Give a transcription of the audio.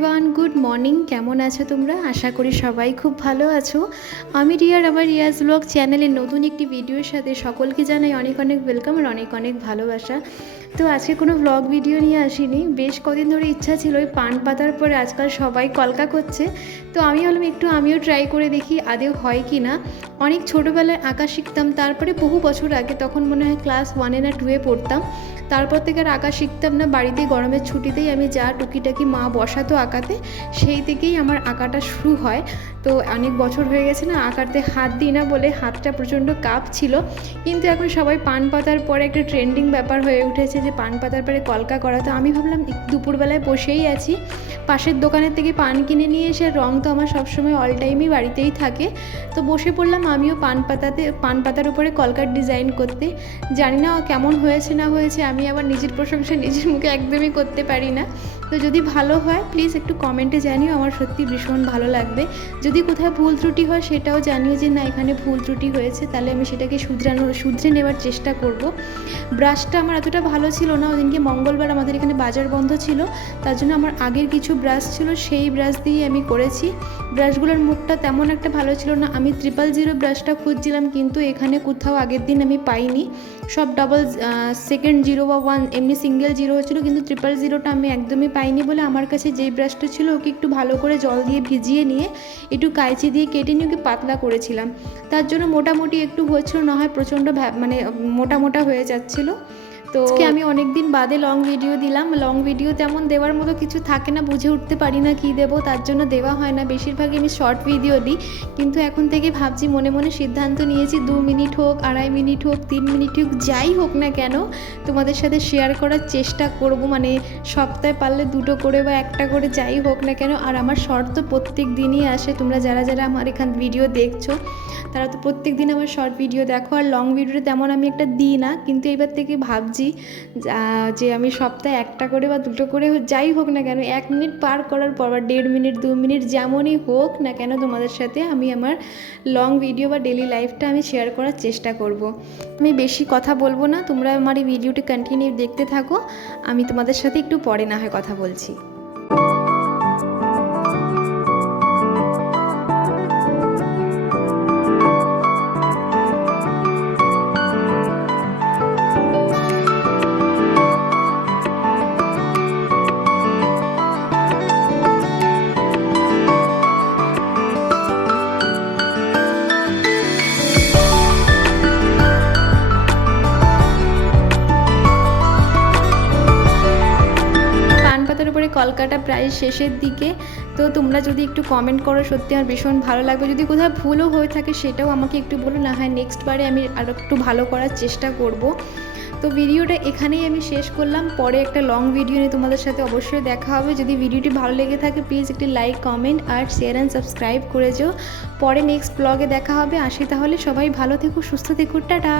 Everyone good morning কেমন আছো তোমরা? আশা করি সবাই খুব ভালো আছো। আমি রিয়ার আমার রিয়াজ ব্লগ চ্যানেলের নতুন একটি ভিডিওর সাথে সকলকে জানাই অনেক অনেক ওয়েলকাম আর অনেক অনেক ভালোবাসা। তো আজকে কোনো ব্লগ ভিডিও নিয়ে আসিনি। বেশ কদিন ধরে ইচ্ছা ছিল ওই পান পাতার পরে আজকাল সবাই কলকা করছে। তো আমি ভাবলাম একটু আমিও ট্রাই করে দেখি আদেও হয় কি না অনেক ছোটোবেলায় আঁকা শিখতাম, তারপরে বহু বছর আগে তখন মনে হয় ক্লাস ওয়ানে না টুয়ে পড়তাম। তারপর থেকে আর আঁকা শিখতাম না, বাড়িতে গরমের ছুটিতেই আমি যা টুকিটাকি মা বসাতো আঁকাতে, সেই থেকেই আমার আঁকাটা শুরু হয়। তো অনেক বছর হয়ে গেছে না আঁকাতে হাত দিই না বলে হাতটা প্রচণ্ড কাপ ছিল কিন্তু এখন সবাই পান পাতার পরে একটা ট্রেন্ডিং ব্যাপার হয়ে উঠেছে যে পান পাতার পরে কলকা করা। তো আমি ভাবলাম দুপুরবেলায় বসেই আছি। পাশের দোকানের থেকে পান কিনে নিয়ে এসে রং তো আমার সবসময় অল টাইমই বাড়িতেই থাকে। তো বসে পড়লাম আমিও পান পাতাতে, পান পাতার উপরে কলকার ডিজাইন করতে। জানি না কেমন হয়েছে না হয়েছে, আমি আবার নিজের প্রশংসা নিজের মুখে একদমই করতে পারি না। তো যদি ভালো হয় প্লিজ একটু কমেন্টে জানিও, আমার সত্যি ভীষণ ভালো লাগবে। যদি কোথাও ভুল ত্রুটি হয় সেটাও জানিও যে না, এখানে ভুল ত্রুটি হয়েছে, তাহলে আমি সেটাকে শুধরানো, শুধরে নেওয়ার চেষ্টা করব। ব্রাশটা আমার এতটা ভালো ছিল না, ওদিনকে মঙ্গলবার আমাদের এখানে বাজার বন্ধ ছিল, তার জন্য আমার আগের কিছু ব্রাশ ছিল, সেই ব্রাশ দিয়ে আমি করেছি। ব্রাশগুলোর মুখটা তেমন একটা ভালো ছিল না, আমি ট্রিপল জিরো ব্রাশটা খুঁজছিলাম, কিন্তু এখানে কোথাও আগের দিন আমি পাইনি। সব ডাবল সেকেন্ড জিরো বা ওয়ান এমনি সিঙ্গেল জিরো হচ্ছিল, কিন্তু ট্রিপল জিরোটা আমি একদমই পাইনি বলে আমার কাছে যেই ব্রাশটা ছিল, ওকে একটু ভালো করে জল দিয়ে ভিজিয়ে নিয়ে একটু কাইচি দিয়ে কেটে নিয়ে পাতলা করেছিলাম। তার জন্য মোটামুটি একটু হয়েছিল, না হয় প্রচণ্ড মানে মোটা মোটা হয়ে যাচ্ছিল। তো আমি অনেক দিন বাদে লং ভিডিও দিলাম। লং ভিডিও তেমন দেওয়ার মতো কিছু থাকে না, বুঝে উঠতে পারি না কী দেবো, তার জন্য দেওয়া হয় না। বেশিরভাগই আমি শর্ট ভিডিও দিই। কিন্তু এখন থেকে ভাবছি, মনে মনে সিদ্ধান্ত নিয়েছি, দু মিনিট হোক, আড়াই মিনিট হোক, তিন মিনিট হোক, যাই হোক না কেন, তোমাদের সাথে শেয়ার করার চেষ্টা করব। মানে সপ্তাহে পারলে দুটো করে বা একটা করে যাই হোক না কেন, আর আমার শর্ট তো প্রত্যেক দিনই আসে। তোমরা যারা যারা আমার এখান ভিডিও দেখছ, তারা তো প্রত্যেক দিন আমার শর্ট ভিডিও দেখো। আর লং ভিডিওতে তেমন আমি একটা দিই না। কিন্তু এবার থেকে ভাবছি যা- যে আমি সপ্তাহে একটা করে বা দুটো করে যাই হোক না কেন, এক মিনিট পার করার পর বা দেড় মিনিট, দু মিনিট যেমনই হোক না কেন তোমাদের সাথে আমি আমার লং ভিডিও বা ডেলি লাইফটা আমি শেয়ার করার চেষ্টা করব। আমি বেশি কথা বলব না, তোমরা আমার এই ভিডিওটি কন্টিনিউ দেখতে থাকো, আমি তোমাদের সাথে একটু পরে না হয় কথা বলছি কলকাটা প্রায় শেষের দিকে। তো তোমরা যদি একটু কমেন্ট করো, সত্যি আমার ভীষণ ভালো লাগবে। যদি কোথাও ভুলও হয়ে থাকে, সেটাও আমাকে একটু বলো, না হয় নেক্সট বারে আমি আরও একটু ভালো করার চেষ্টা করব। তো ভিডিওটা এখানেই আমি শেষ করলাম। পরে একটা লং ভিডিও নিয়ে তোমাদের সাথে অবশ্যই দেখা হবে। যদি ভিডিওটি ভালো লেগে থাকে প্লিজ একটি লাইক কমেন্ট আর শেয়ার অ্যান্ড সাবস্ক্রাইব করে যেও। পরে নেক্সট ব্লগে দেখা হবে। আসি তাহলে সবাই ভালো থেকো, সুস্থ থেকো। টাটা!